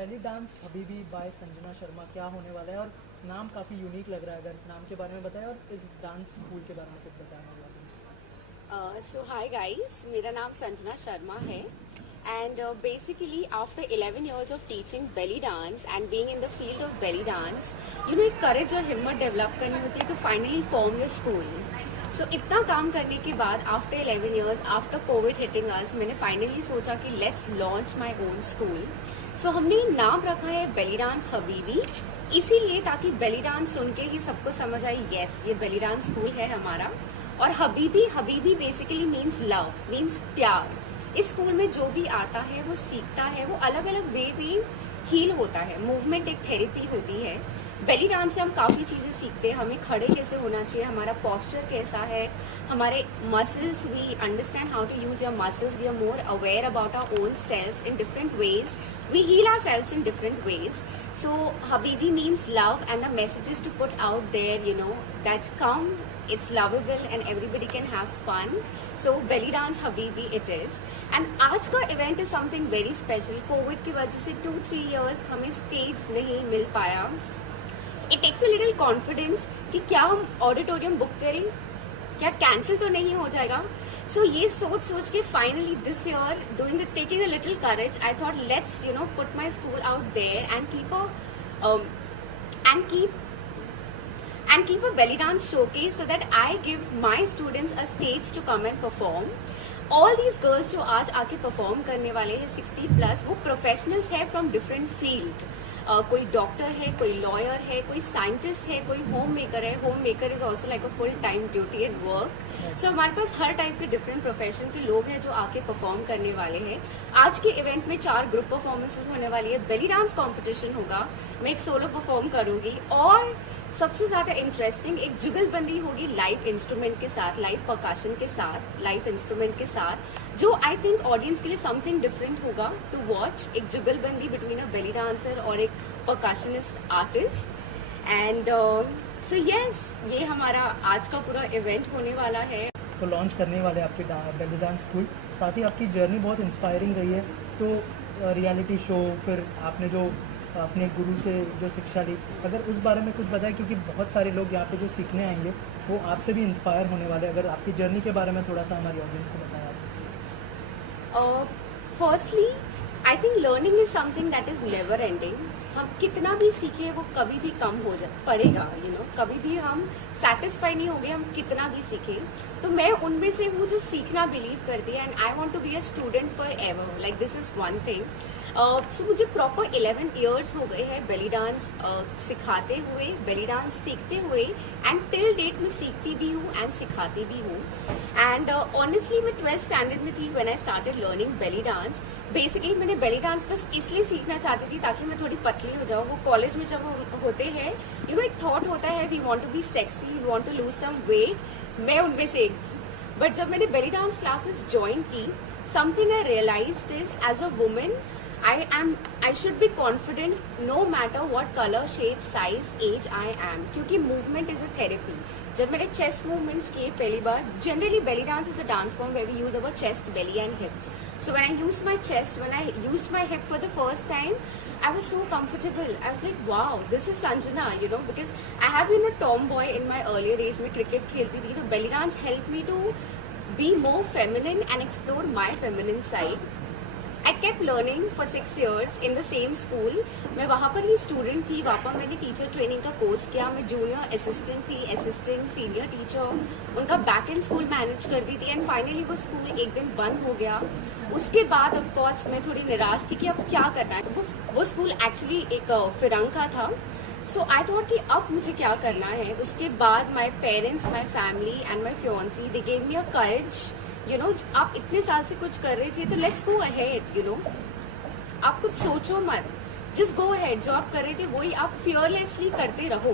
Bailey dance Habibi by Sanjana Sharma क्या होने वाला है, और नाम काफ़ी यूनिक लग रहा है। अगर नाम के बारे में बताएं और इस डांस स्कूल के बारे में कुछ बताएं हमारे audience सो हाय गाइस, मेरा नाम संजना शर्मा है and basically after 11 years of teaching belly dance and being in the field of belly dance, you know, एक करेज और हिम्मत डेवलप करनी होती है to finally form your school. So इतना काम करने के बाद after 11 years, after covid hitting us, मैंने फाइनली सोचा कि let's launch my own school. So हमने नाम रखा है बेली डांस हबीबी, इसीलिए ताकि बेली डांस सुन के ही सबको समझ आए यस ये बेली डांस स्कूल है हमारा। और Habibi, Habibi basically means love, means प्यार। इस स्कूल में जो भी आता है वो सीखता है, वो अलग अलग वे में हील होता है। मूवमेंट एक थेरेपी होती है। बेली डांस से हम काफ़ी चीज़ें सीखते हैं। हमें खड़े कैसे होना चाहिए, हमारा पोस्चर कैसा है, हमारे muscles, we understand how to use your muscles, we are more aware about our own selves in different ways, we heal our selves in different ways. So Habibi means love, and the message is to put out there, you know, that come, it's lovable and everybody can have fun. So belly dance Habibi it is. And आज का event is something very special. Covid की वजह से 2-3 years हमें stage नहीं मिल पाया. It takes a little confidence कि क्या हम ऑडिटोरियम बुक करें, क्या कैंसिल तो नहीं हो जाएगा। So ये सोच के finally this year taking a little courage, I thought let's put my school out there and keep a belly dance showcase so that I give my students a stage to come and perform. All these girls जो आज आके perform करने वाले हैं 60+, वो professionals है from different field. कोई doctor है, कोई लॉयर है, कोई साइंटिस्ट है, कोई होम मेकर है। Home maker is also like a full time duty and work. So हमारे पास हर टाइप के डिफरेंट प्रोफेशन के लोग हैं जो आके परफॉर्म करने वाले हैं। आज के इवेंट में 4 ग्रुप परफॉर्मेंसेस होने वाली है। बेली डांस कॉम्पिटिशन होगा, मैं एक सोलो परफॉर्म करूंगी, और सबसे ज्यादा इंटरेस्टिंग एक जुगलबंदी होगी लाइव इंस्ट्रूमेंट के साथ, लाइव परकशन के साथ, लाइव इंस्ट्रूमेंट के साथ, जो आई थिंक ऑडियंस के लिए समथिंग डिफरेंट होगा टू वॉच। एक जुगलबंदी बिटवीन अ बेली डांसर और एक percussionist artist. And so yes, ये हमारा आज का पूरा इवेंट होने वाला है। तो लॉन्च करने वाले आपके बेली डांस स्कूल, साथ ही आपकी जर्नी बहुत इंस्पायरिंग रही है। तो रियलिटी शो, फिर आपने जो अपने गुरु से जो शिक्षा ली, अगर उस बारे में कुछ बताएं, क्योंकि बहुत सारे लोग यहाँ पे जो सीखने आएंगे वो आपसे भी इंस्पायर होने वाले। अगर आपकी जर्नी के बारे में थोड़ा सा हमारी ऑडियंस को बताएं। Firstly I think learning is something that is never ending. हम कितना भी सीखे वो कभी भी कम हो पड़ेगा, कभी भी हम सेटिस्फाई नहीं होंगे हम कितना भी सीखे। तो मैं उनमें से हूँ जो सीखना बिलीव करती है, and I want to be a student forever, like this is one thing. So मुझे प्रॉपर 11 years हो गए हैं बेली डांस सिखाते हुए, बेली डांस सीखते हुए, एंड टिल डेट मैं सीखती भी हूँ एंड सिखाती भी हूँ। एंड ऑनेस्टली मैं 12th स्टैंडर्ड में थी when I started learning belly dance. Basically मैंने बेली डांस बस इसलिए सीखना चाहती थी ताकि मैं थोड़ी पतली हो जाऊँ। वो कॉलेज में जब हम होते हैं, एक थॉट होता है we want to be sexy, we want to lose some weight, मैं उनमें से एक थी। बट जब मैंने बेली डांस क्लासेस ज्वाइन की, something I realized is as a women I should be confident no matter what color, shape, size, age I am, क्योंकि movement is a therapy। जब मैंने chest movements किए पहली बार, generally belly dance is a dance form where we use our chest, belly and hips. So when I used my chest, when I used my hip for the first time, I was so comfortable. I was like, wow, this is Sanjana, because I have been a tomboy in my earlier age. मैं cricket खेलती थी, तो belly dance helped me to be more feminine and explore my feminine side. I kept learning for 6 years in the same school. मैं वहाँ पर ही student थी, वहाँ पर मैंने टीचर ट्रेनिंग का कोर्स किया। मैं जूनियर असिस्टेंट थी, असिस्टेंट, सीनियर टीचर, उनका बैक एंड स्कूल मैनेज करती थी। एंड फाइनली वो स्कूल एक दिन बंद हो गया। उसके बाद ऑफ कोर्स मैं थोड़ी निराश थी कि अब क्या करना है। वो स्कूल एक्चुअली एक फिरंग का था। सो आई थॉट कि अब मुझे क्या करना है। उसके बाद my parents, my family and my fiancee, they gave me a courage. आप इतने साल से कुछ कर रहे थे तो लेट्स गो अहेड। आप कुछ सोचो मत, जस्ट गो अहेड। जो आप कर रहे थे वही आप फियरलेसली करते रहो।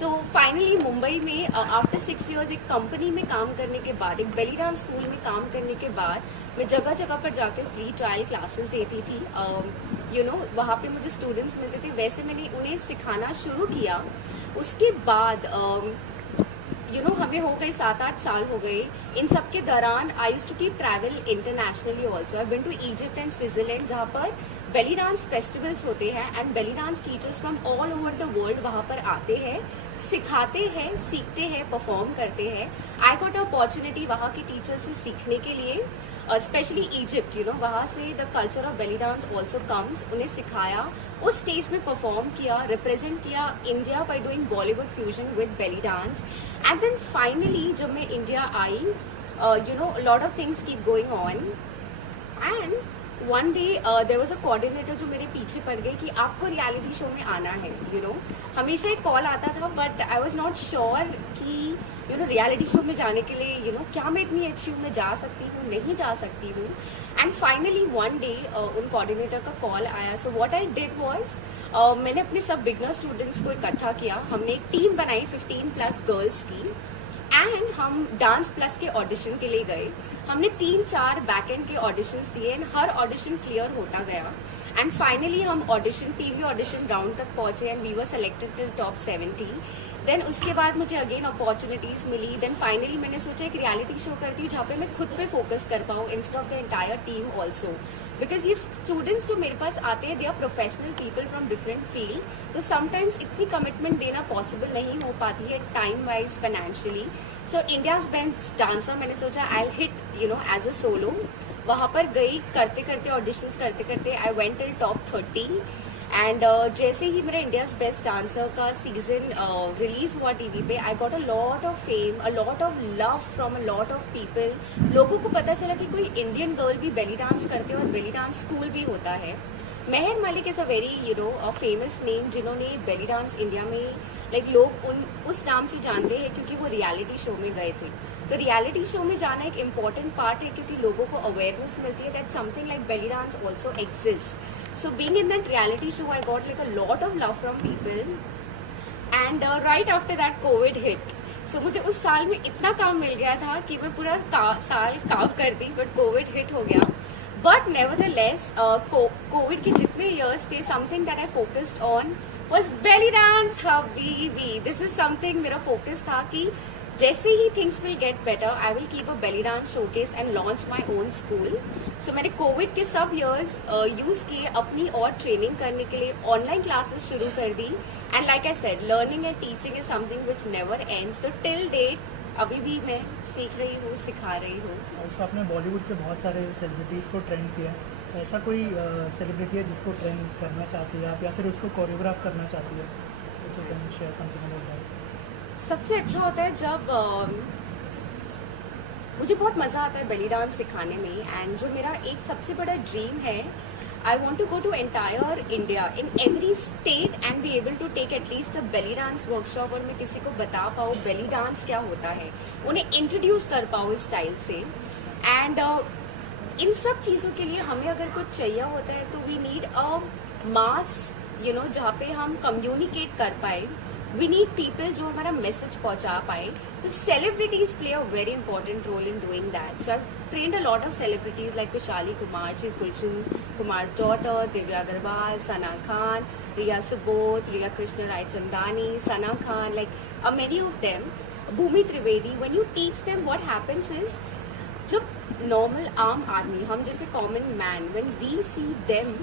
सो फाइनली मुंबई में आफ्टर 6 years एक कंपनी में काम करने के बाद, एक बेली डांस स्कूल में काम करने के बाद, मैं जगह जगह पर जाकर फ्री ट्रायल क्लासेस देती थी। वहाँ पे मुझे स्टूडेंट्स मिलते थे, वैसे मैंने उन्हें सिखाना शुरू किया। उसके बाद हमें हो गए 7-8 साल हो गए. इन सब के दौरान I used to keep travel internationally also. I been to Egypt and Switzerland जहाँ पर बेली डांस फेस्टिवल्स होते हैं and belly dance teachers from all over the world वहाँ पर आते हैं, सिखाते हैं, सीखते हैं, परफॉर्म करते हैं. आई गॉट अपॉर्चुनिटी वहाँ के टीचर्स से सीखने के लिए, स्पेशली इजिप्ट. वहाँ से the culture of belly dance also comes. उन्हें सिखाया, उस स्टेज में परफॉर्म किया, रिप्रेजेंट किया India by doing Bollywood fusion with belly dance. And then finally जब मैं इंडिया आई, lot of things keep going on and one day there was a coordinator जो मेरे पीछे पड़ गई कि आपको रियलिटी शो में आना है. हमेशा एक कॉल आता था but I was not sure कि रियलिटी शो में जाने के लिए क्या मैं इतनी अच्छी हूँ, मैं जा सकती हूँ, नहीं जा सकती हूँ. एंड फाइनली वन डे उन कोऑर्डिनेटर का कॉल आया. So what I did was मैंने अपने सब बिगनर स्टूडेंट्स को इकट्ठा किया. हमने एक टीम बनाई 15+ गर्ल्स की एंड हम डांस प्लस के ऑडिशन के लिए गए. हमने 3-4 बैक एंड के ऑडिशंस दिए एंड हर ऑडिशन क्लियर होता गया. एंड फाइनली हम ऑडिशन टीवी ऑडिशन राउंड तक पहुंचे and we were selected till top 70. Then उसके बाद मुझे अगेन अपॉर्चुनिटीज मिली. देन फाइनली मैंने सोचा एक रियलिटी शो करती हूँ जहाँ पे मैं खुद पे फोकस कर पाऊँ instead of the entire team also. Because ये स्टूडेंट्स जो मेरे पास आते हैं they are professional people from different field. तो समटाइम्स इतनी कमिटमेंट देना पॉसिबल नहीं हो पाती है time wise, financially. So India's best dancer मैंने सोचा I will hit as a solo. वहाँ पर गई, करते करते ऑडिशंस करते करते I went till top 30. And जैसे ही मेरा इंडियाज बेस्ट डांसर का सीजन रिलीज हुआ टीवी पे, I got a lot of fame, a lot of love from a lot of people. लोगों को पता चला कि कोई इंडियन गर्ल भी बेली डांस करते हैं और बेली डांस स्कूल भी होता है. Mehar Malik is a very famous name जिन्होंने बेली डांस इंडिया में लोग उस नाम से जानते हैं क्योंकि वो रियलिटी शो में गए थे. तो रियलिटी शो में जाना एक इम्पॉर्टेंट पार्ट है क्योंकि लोगों को अवेयरनेस मिलती है that something like belly dance also exist. So being in that reality show, I got a lot of love from people. And right after that, COVID hit. So मुझे उस साल में इतना काम मिल गया था कि मैं पूरा साल काम करती, but COVID hit हो गया. But nevertheless, COVID के जितने years थे, something that I focused on was belly dance, habibi. This is something मेरा focus था कि जैसे ही things will get better I will keep a belly dance showcase and launch my own school. So मैंने covid के सब years use किए अपनी और ट्रेनिंग करने के लिए. ऑनलाइन क्लासेस शुरू कर दी and like I said learning and teaching is something which never ends. तो टिल डेट अभी भी मैं सीख रही हूँ, सिखा रही हूँ. ऑल्सो आपने बॉलीवुड के बहुत सारे सेलिब्रिटीज़ को ट्रेंड किया. ऐसा कोई सेलिब्रिटी है जिसको ट्रेंड करना चाहती है आप या फिर उसको कोरियोग्राफ करना चाहती है? सबसे अच्छा होता है जब मुझे बहुत मज़ा आता है बेली डांस सिखाने में. एंड जो मेरा एक सबसे बड़ा ड्रीम है, I want to go to entire India in every state and be able to take at least a belly dance workshop. और मैं किसी को बता पाऊँ बेली डांस क्या होता है, उन्हें इंट्रोड्यूस कर पाऊँ इस स्टाइल से. एंड इन सब चीज़ों के लिए हमें अगर कुछ चाहिए होता है तो वी नीड अ मास जहाँ पे हम कम्युनिकेट कर पाए. वी नीड पीपल जो हमारा मैसेज पहुंचा पाए. तो celebrities play a very important role in doing that. So I trained a lot of celebrities like Kushali Kumar, she is Gulshan Kumar's daughter, Divya Agarwal, Sana Khan, Riya Subodh, Riya Krishna Rai Chandani, Sana Khan, like many of them, Bhumi Trivedi. When you teach them what happens is जब normal आम आदमी, हम जैसे common man, when we see them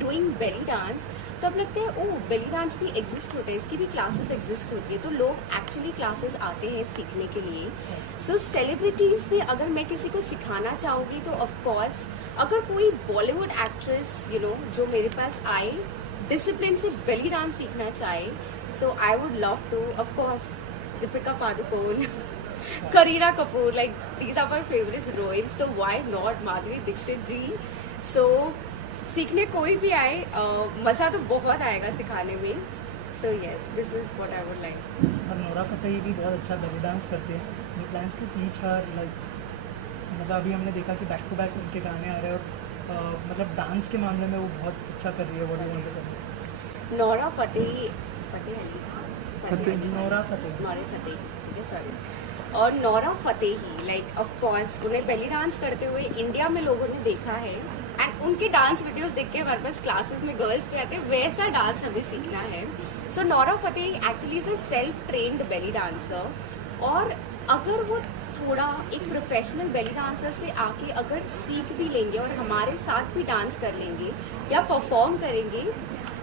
doing belly dance तो अब लगता है ओह belly dance भी एग्जिस्ट होता है, इसकी भी क्लासेस एग्जिस्ट होती है. तो लोग एक्चुअली क्लासेस आते हैं सीखने के लिए. सो सेलिब्रिटीज़ भी अगर मैं किसी को सिखाना चाहूँगी तो ऑफकोर्स अगर कोई बॉलीवुड एक्ट्रेस जो मेरे पास आए डिसिप्लिन से बेली डांस सीखना चाहे, so I would love to. Of course Deepika Padukone, Kareena Kapoor, like these are my favourite heroines. तो why not Madhuri Dixit ji. So सीखने कोई भी आए मज़ा तो बहुत आएगा सिखाने में. So yes, this is what I would like. और नोरा फतेही भी बहुत अच्छा बेली डांस करते हैं. ये प्लान्स टू टीच हर मतलब अभी हमने देखा कि बैक टू बैक उनके गाने आ रहे हैं और मतलब डांस के मामले में वो बहुत अच्छा कर रही है. व्हाट डू वांट टू से? नोरा फतेही, नोरा फतेही, ठीक है, सॉरी. और Nora Fatehi like of course उन्हें बेली डांस करते हुए इंडिया में लोगों ने देखा है एंड उनके डांस वीडियोस देख के हमारे पास क्लासेस में गर्ल्स भी आते हैं. वैसा डांस हमें सीखना है. So Nora Fatehi actually is a self trained belly dancer. और अगर वो थोड़ा एक प्रोफेशनल बेली डांसर से आके अगर सीख भी लेंगे और हमारे साथ भी डांस कर लेंगे या परफॉर्म करेंगे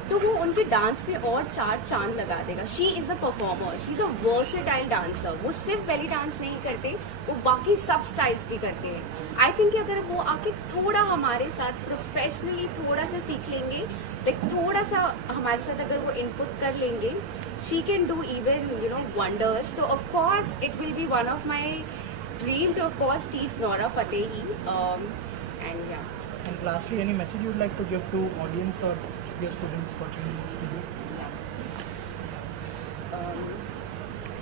तो वो उनके डांस पे और 4 चांद लगा देगा. She is a performer, she is a versatile dancer. वो सिर्फ बेली डांस नहीं करते, वो बाकी सब स्टाइल्स भी करते हैं. आई थिंक कि अगर वो आके थोड़ा हमारे साथ प्रोफेशनली थोड़ा सा सीख लेंगे, लाइक थोड़ा सा हमारे साथ अगर वो इनपुट कर लेंगे, she can do even wonders. तो of course it will be one of ड्रीम to of course teach Nora Fatehi, and yeah. And lastly, any message you would like to give to audience or your students watching this video?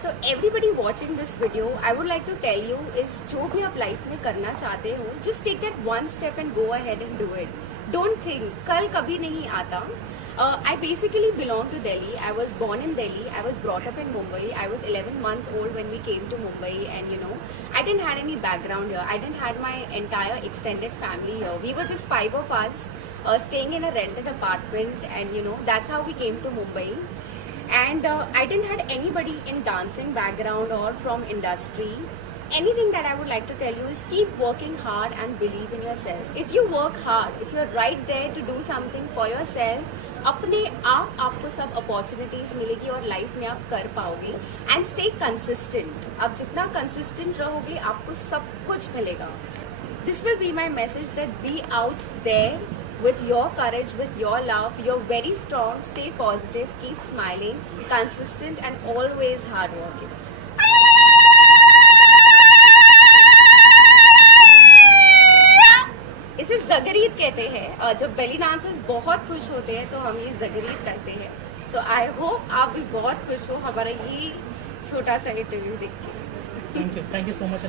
So everybody watching this video, I would like to tell you is जो भी आप life में करना चाहते हो, just take that one step and go ahead and do it. Don't think कल कभी नहीं आता. I basically belong to Delhi. I was born in Delhi. I was brought up in Mumbai. I was 11 months old when we came to Mumbai, and I didn't had any background here. I didn't had my entire extended family here. We were just 5 of us staying in a rented apartment, and that's how we came to Mumbai. And I didn't had anybody in dancing background or from industry. Anything that I would like to tell you is keep working hard and believe in yourself. If you work hard, if you're right there to do something for yourself, अपने आप आपको सब opportunities मिलेगी और life में आप कर पाओगे. And stay consistent. आप जितना कंसिस्टेंट रहोगे आपको सब कुछ मिलेगा. This will be my message that be out there with your courage, with your love. You're very strong. Stay positive, keep smiling, consistent and always hardworking. इसे जगरीत कहते हैं. जब बेली डांसर्स बहुत खुश होते हैं तो हम ये जगरीत करते हैं. सो आई होप आप भी बहुत खुश हो हमारा ये छोटा सा इंटरव्यू देख के. Thank you so much.